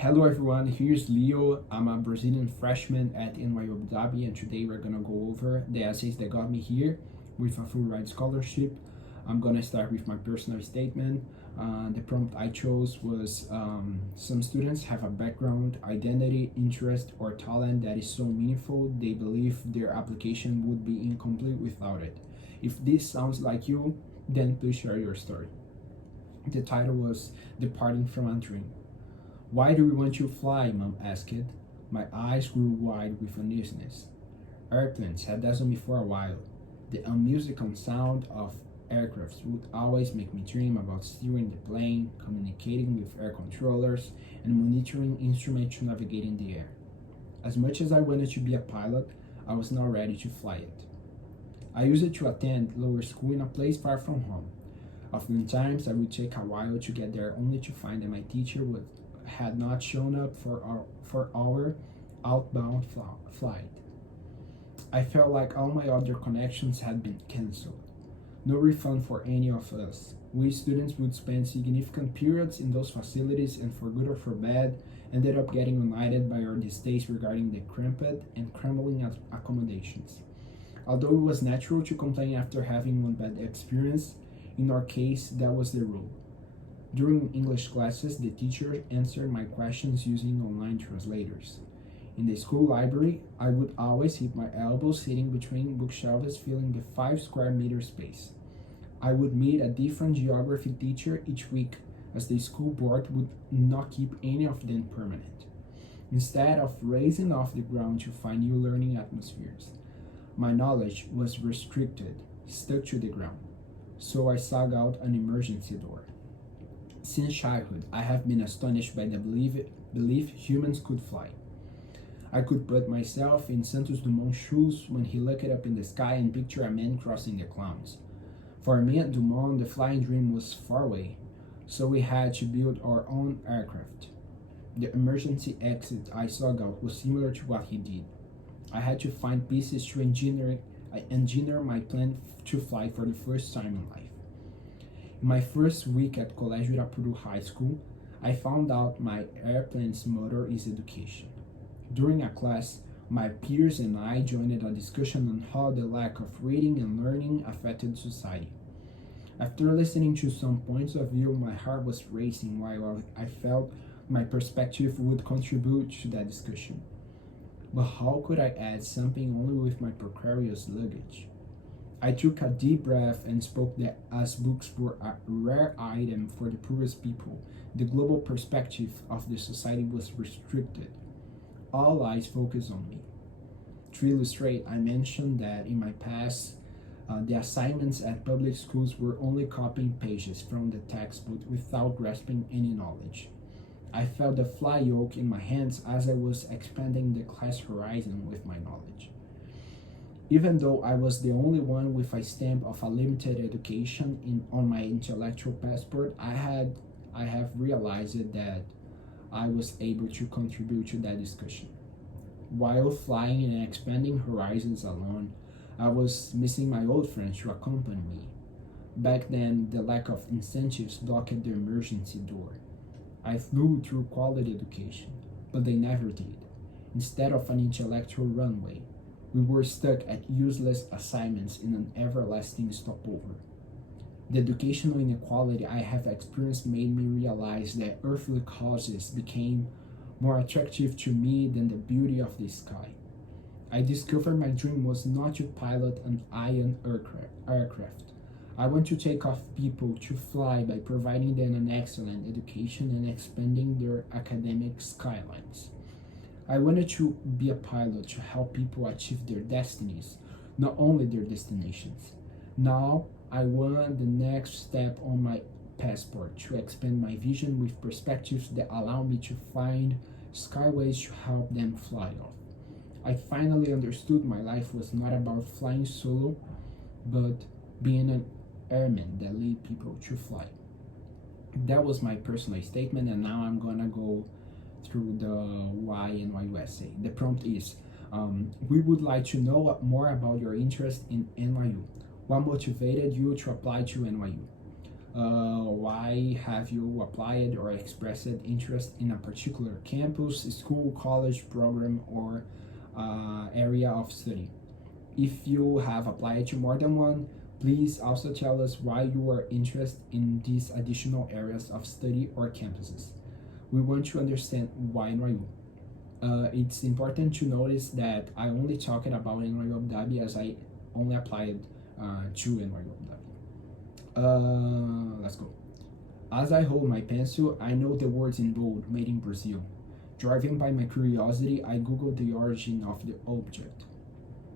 Hello everyone, here's Leo. I'm a Brazilian freshman at NYU Abu Dhabi, and today we're gonna go over the essays that got me here with a full ride scholarship. I'm gonna start with my personal statement. The prompt I chose was some students have a background, identity, interest, or talent that is so meaningful they believe their application would be incomplete without it. If this sounds like you, then please share your story. The title was Departing from a Dream. Why do we want to fly? Mom asked. My eyes grew wide with uneasiness. Airplanes had dazzled me for a while. The unmusical sound of aircrafts would always make me dream about steering the plane, communicating with air controllers, and monitoring instruments to navigate in the air. As much as I wanted to be a pilot, I was not ready to fly it. I used to attend lower school in a place far from home. Oftentimes, I would take a while to get there only to find that my teacher had not shown up for our outbound flight. I felt like all my other connections had been cancelled. No refund for any of us. We students would spend significant periods in those facilities and for good or for bad, ended up getting united by our disdays regarding the cramped and crumbling accommodations. Although it was natural to complain after having one bad experience, in our case, that was the rule. During English classes, the teacher answered my questions using online translators. In the school library, I would always hit my elbows sitting between bookshelves filling the 5 square meter space. I would meet a different geography teacher each week, as the school board would not keep any of them permanent. Instead of racing off the ground to find new learning atmospheres, my knowledge was restricted, stuck to the ground. So I sought out an emergency door. Since childhood, I have been astonished by the belief humans could fly. I could put myself in Santos Dumont's shoes when he looked up in the sky and picture a man crossing the clouds. For me at Dumont, the flying dream was far away, so we had to build our own aircraft. The emergency exit I sought out was similar to what he did. I had to find pieces to engineer my plan to fly for the first time in life. In my first week at Colégio Irapuru High School, I found out my airplane's motor is education. During a class, my peers and I joined a discussion on how the lack of reading and learning affected society. After listening to some points of view, my heart was racing while I felt my perspective would contribute to that discussion. But how could I add something only with my precarious luggage? I took a deep breath and spoke that as books were a rare item for the poorest people, the global perspective of the society was restricted. All eyes focused on me. To illustrate, I mentioned that in my past, the assignments at public schools were only copying pages from the textbook without grasping any knowledge. I felt the fly yoke in my hands as I was expanding the class horizon with my knowledge. Even though I was the only one with a stamp of a limited education on my intellectual passport, I have realized that I was able to contribute to that discussion. While flying and expanding horizons alone, I was missing my old friends to accompany me. Back then, the lack of incentives blocked the emergency door. I flew through quality education, but they never did. Instead of an intellectual runway, we were stuck at useless assignments in an everlasting stopover. The educational inequality I have experienced made me realize that earthly causes became more attractive to me than the beauty of the sky. I discovered my dream was not to pilot an iron aircraft. I want to take off people to fly by providing them an excellent education and expanding their academic skylines. I wanted to be a pilot to help people achieve their destinies, not only their destinations. Now, I want the next step on my passport to expand my vision with perspectives that allow me to find skyways to help them fly off. I finally understood my life was not about flying solo, but being an airman that lead people to fly. That was my personal statement, and now I'm gonna go through the why and why essay. The prompt is, we would like to know more about your interest in NYU. What motivated you to apply to NYU? Why have you applied or expressed interest in a particular campus, school, college, program, or area of study? If you have applied to more than one, please also tell us why you are interested in these additional areas of study or campuses. We want to understand why NYU. It's important to notice that I only talked about NYU Abu Dhabi as I only applied to NYU Abu Dhabi. Let's go. As I hold my pencil, I know the words in bold, made in Brazil. Driving by my curiosity, I googled the origin of the object.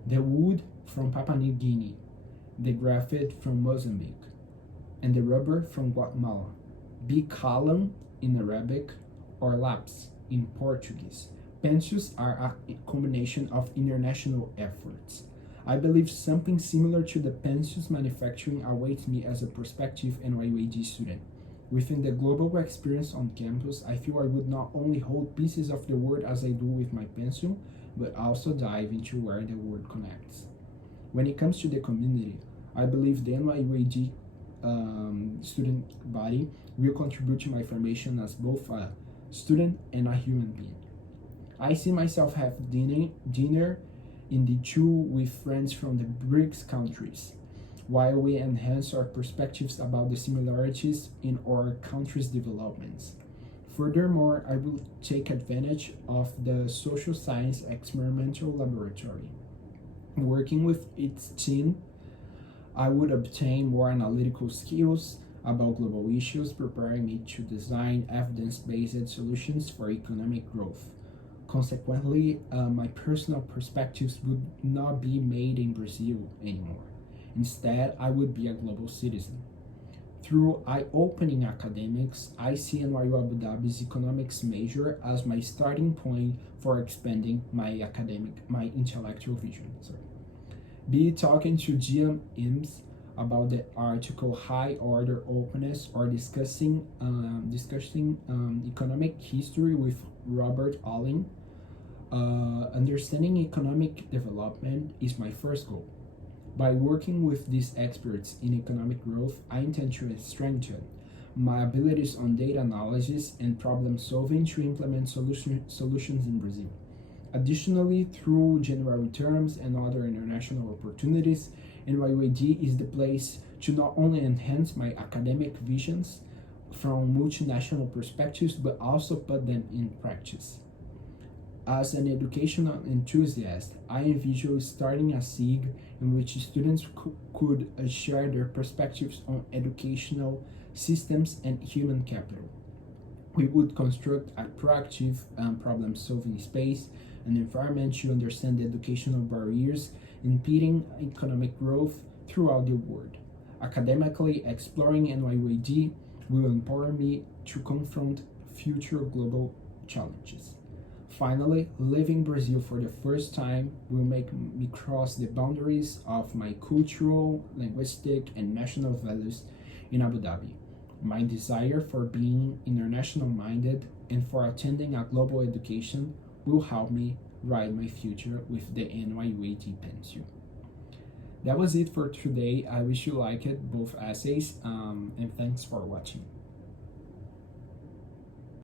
The wood from Papua New Guinea, the graphite from Mozambique, and the rubber from Guatemala. Be column in Arabic or laps in Portuguese. Pencils are a combination of international efforts. I believe something similar to the pencils manufacturing awaits me as a prospective NYUAD student. Within the global experience on campus, I feel I would not only hold pieces of the word as I do with my pencil, but also dive into where the word connects. When it comes to the community, I believe the NYUAD student body will contribute to my formation as both a student and a human being. I see myself have dinner in the two with friends from the BRICS countries, while we enhance our perspectives about the similarities in our countries' developments. Furthermore, I will take advantage of the social science experimental laboratory. Working with its team, I would obtain more analytical skills about global issues, preparing me to design evidence-based solutions for economic growth. Consequently, my personal perspectives would not be made in Brazil anymore. Instead, I would be a global citizen. Through eye-opening academics, I see NYU Abu Dhabi's economics major as my starting point for expanding my intellectual vision. Be it talking to GM IMS about the article High Order Openness or discussing economic history with Robert Alling. Understanding economic development is my first goal. By working with these experts in economic growth, I intend to strengthen my abilities on data analysis and problem solving to implement solutions in Brazil. Additionally, through general terms and other international opportunities, NYUAD is the place to not only enhance my academic visions from multinational perspectives, but also put them in practice. As an educational enthusiast, I envision starting a SIG in which students could share their perspectives on educational systems and human capital. We would construct a proactive problem-solving space, an environment to understand the educational barriers impeding economic growth throughout the world. Academically, exploring NYUAD will empower me to confront future global challenges. Finally, living Brazil for the first time will make me cross the boundaries of my cultural, linguistic, and national values in Abu Dhabi. My desire for being international minded and for attending a global education will help me write my future with the NYUAD pencil. That was it for today. I wish you liked both essays and thanks for watching.